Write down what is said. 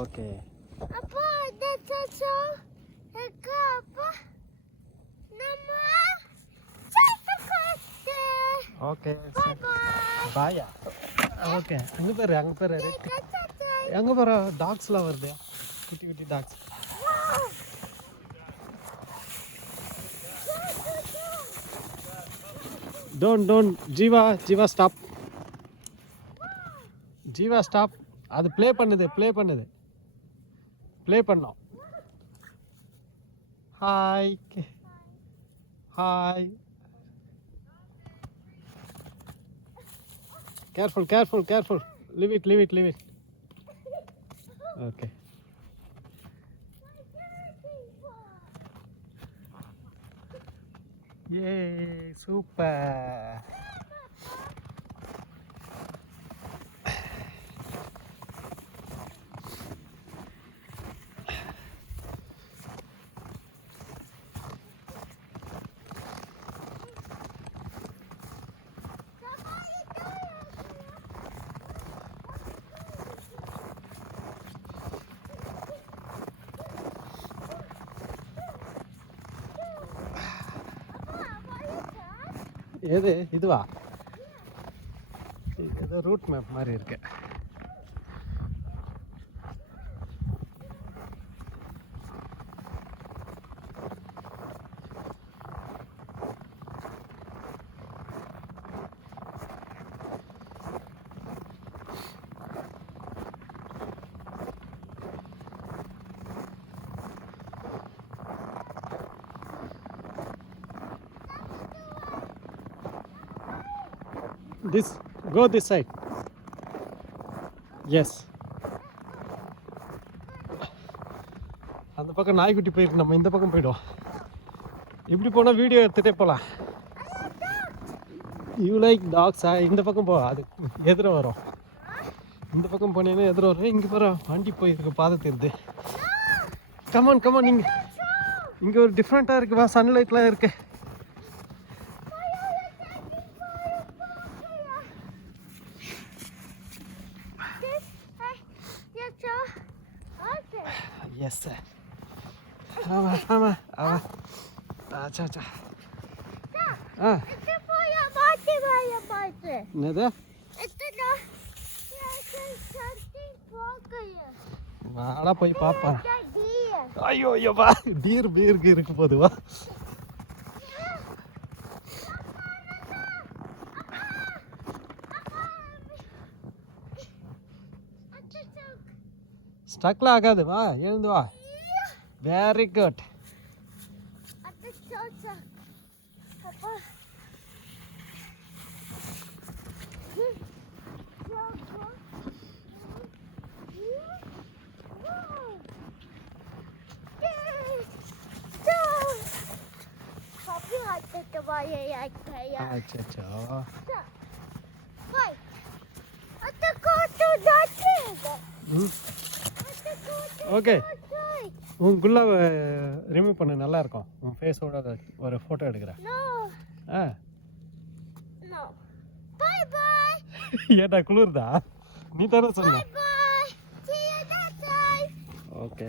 okay okay பாயா ஓகே அங்கே பேர் எங்கே பேர் டாக்ஸ்லாம் வருது குட்டி குட்டி டாக்ஸ் டோன்ட் ஜீவா ஸ்டாப் அது ப்ளே பண்ணோம் hi careful leave it okay yay super எது இதுவா ஏதோ ரூட் மேப் மாதிரி இருக்கு go this side yes அந்த பக்கம் நாய்க்குட்டி போயிருக்கு நம்ம இந்த பக்கம் போய்டுவோம் இப்படி போனால் வீடியோ எடுத்துகிட்டே போகலாம் யூ லைக் டாக்ஸா இந்த பக்கம் போ அது எதிர வரும் இந்த பக்கம் போனீங்கன்னா எதிர வரும் இங்கே போகிற வண்டி போயிருக்கு பாதை தெரியுது கமான் இங்கே ஒரு டிஃப்ரெண்ட்டாக இருக்குது வா சன்லைட்லாம் இருக்குது yes sir ஆமா acha இது போய் பாத்து என்னது இது சம்திங் போகலையே வாடா போய் பாப்பா ஐயோ வா டீருக்கு இருக்கு போது வா ஸ்டக்லாம் ஆகாது வா எழுந்து வா வெரி குட் ஓகே உன் குல்லாவை ரிமூவ் பண்ணு நல்லா இருக்கும் உன் ஃபேஸோட ஒரு ஃபோட்டோ எடுக்கிறேன் ஏடா குளிர்தா நீ தானே சொன்ன ஓகே